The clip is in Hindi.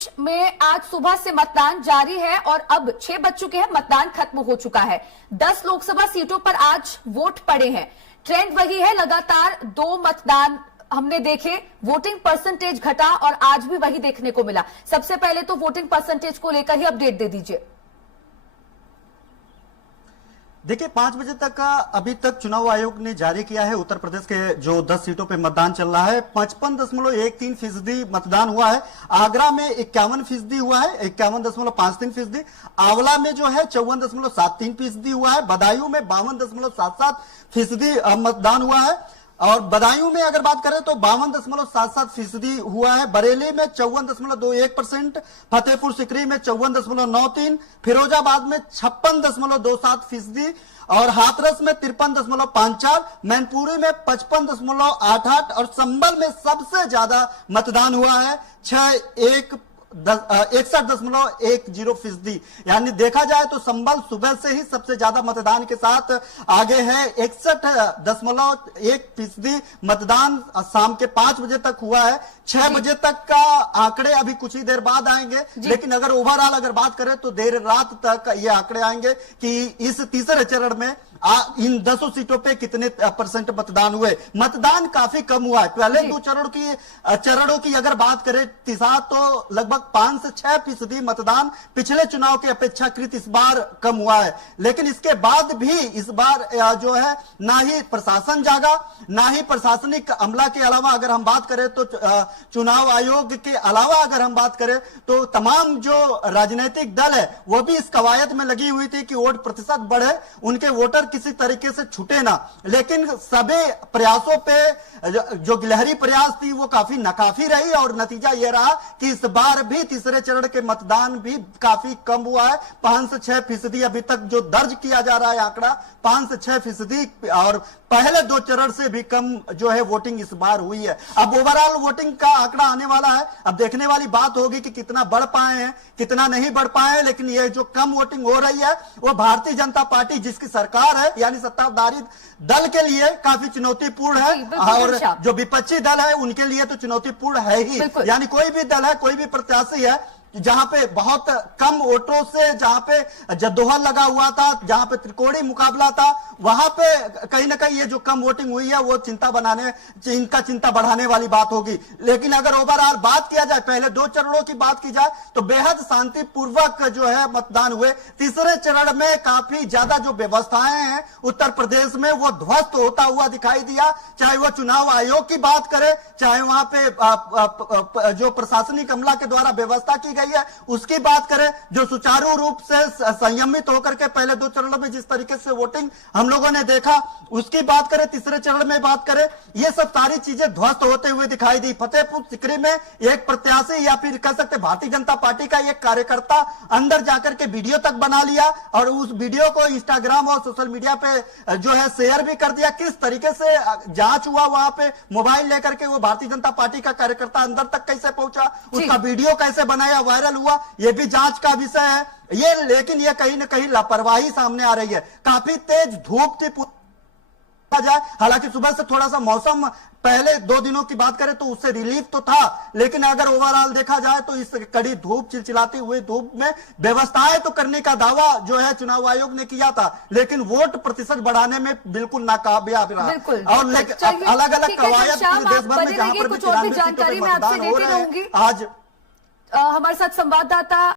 में आज सुबह से मतदान जारी है और अब 6 बज चुके हैं, मतदान खत्म हो चुका है। 10 लोकसभा सीटों पर आज वोट पड़े हैं। ट्रेंड वही है, लगातार 2 मतदान हमने देखे, वोटिंग परसेंटेज घटा और आज भी वही देखने को मिला। सबसे पहले तो वोटिंग परसेंटेज को लेकर ही अपडेट दे दीजिए। देखिए 5 बजे तक का अभी तक चुनाव आयोग ने जारी किया है। उत्तर प्रदेश के जो 10 सीटों पे मतदान चल रहा है, 55.13% मतदान हुआ है। आगरा में 51% हुआ है, 51.53%। आंवला में जो है 54.73% हुआ है। बदायूं में 52.77% मतदान हुआ है। और बदायूं में अगर बात करें तो 52.77% हुआ है। बरेली में 54.21%, फतेहपुर सिकरी में 54.93%, फिरोजाबाद में 56.27% और हाथरस में 53.54%, मैनपुरी में 55.88% और संभल में सबसे ज्यादा मतदान हुआ है 61.10% यानी देखा जाए तो संभल सुबह से ही सबसे ज्यादा मतदान के साथ आगे है। 61.1% मतदान शाम के 5 बजे तक हुआ है। 6 बजे तक का आंकड़े अभी कुछ ही देर बाद आएंगे, लेकिन अगर ओवरऑल अगर बात करें तो देर रात तक ये आंकड़े आएंगे कि इस तीसरे चरण में इन 10 सीटों पे कितने परसेंट मतदान हुए। मतदान काफी कम हुआ है। पहले 2 चरणों की अगर बात करें तीसरा तो लगभग 5 से 6% मतदान पिछले चुनाव के अपेक्षाकृत इस बार कम हुआ है। लेकिन इसके बाद भी इस बार जो है ना ही प्रशासन जागा, ना ही प्रशासनिक अमला के अलावा अगर हम बात करें तो चुनाव आयोग के अलावा अगर हम बात करें तो तमाम जो राजनीतिक दल है वो भी इस कवायद में लगी हुई थी कि वोट प्रतिशत बढ़े, उनके वोटर किसी तरीके से छूटे ना। लेकिन सभी प्रयासों पे जो गिलहरी प्रयास थी वो काफी नाकाफी रही और नतीजा ये रहा कि इस बार भी तीसरे चरण के मतदान भी काफी कम हुआ है। 5 से 6% अभी तक जो दर्ज किया जा रहा है आंकड़ा 5 से 6% और पहले 2 चरण से भी कम जो है वोटिंग इस बार हुई है। अब ओवरऑल वोटिंग का आंकड़ा आने वाला है। अब देखने वाली बात होगी कि कितना बढ़ पाए हैं, कितना नहीं बढ़ पाए हैं। लेकिन ये जो कम वोटिंग हो रही है वो भारतीय जनता पार्टी जिसकी सरकार है यानी सत्ताधारी दल के लिए काफी चुनौतीपूर्ण है और जो विपक्षी दल है उनके लिए तो चुनौतीपूर्ण है ही। यानी कोई भी दल है, कोई भी प्रत्याशी है जहां पे बहुत कम वोटों से जहां पे जद्दोजहद लगा हुआ था, जहां पे त्रिकोणीय मुकाबला था, वहां पे कहीं ना कहीं ये जो कम वोटिंग हुई है वो चिंता बढ़ाने वाली बात होगी। लेकिन अगर ओवरऑल बात किया जाए, पहले 2 चरणों की बात की जाए तो बेहद शांतिपूर्वक जो है मतदान हुए। तीसरे चरण में काफी ज्यादा जो व्यवस्थाएं हैं उत्तर प्रदेश में वो ध्वस्त होता हुआ दिखाई दिया। चाहे वो चुनाव आयोग की बात करे, चाहे वहां पे जो प्रशासनिक अमला के द्वारा व्यवस्था की गई है उसकी बात करें, जो सुचारू रूप से संयमित होकर के पहले 2 चरणों में जिस तरीके से वोटिंग हम लोगों ने देखा उसकी बात करें, तीसरे चरण में बात करें, ये सब सारी चीजें ध्वस्त होते हुए दिखाई दी। फतेहपुर सिकरी में एक प्रत्याशी या फिर कह सकते भारतीय जनता पार्टी का एक कार्यकर्ता अंदर जाकर के वीडियो तक बना लिया और उस वीडियो को इंस्टाग्राम और सोशल मीडिया पे जो है शेयर भी कर दिया। किस तरीके से जांच हुआ, वहां पे मोबाइल लेकर के वो भारतीय जनता पार्टी का कार्यकर्ता अंदर तक कैसे पहुंचा, उसका वीडियो कैसे बनाया, वायरल हुआ, ये भी जांच का विषय है ये। लेकिन ये कहीं ना कहीं लापरवाही सामने आ रही है। काफी तेज धूप थी जाए, हालांकि सुबह से थोड़ा सा मौसम पहले 2 दिनों की बात करें तो उससे रिलीफ तो था, लेकिन अगर ओवरऑल देखा जाए तो इस कड़ी धूप, चिलचिलाती हुई धूप में व्यवस्थाएं तो करने का दावा जो है चुनाव आयोग ने किया था, लेकिन वोट प्रतिशत बढ़ाने में बिल्कुल नाकामयाब रहा। और अलग अलग कवायद देश भर में जहां पर भी 93 सीटों पर मतदान हो रहे हैं। आज हमारे साथ संवाददाता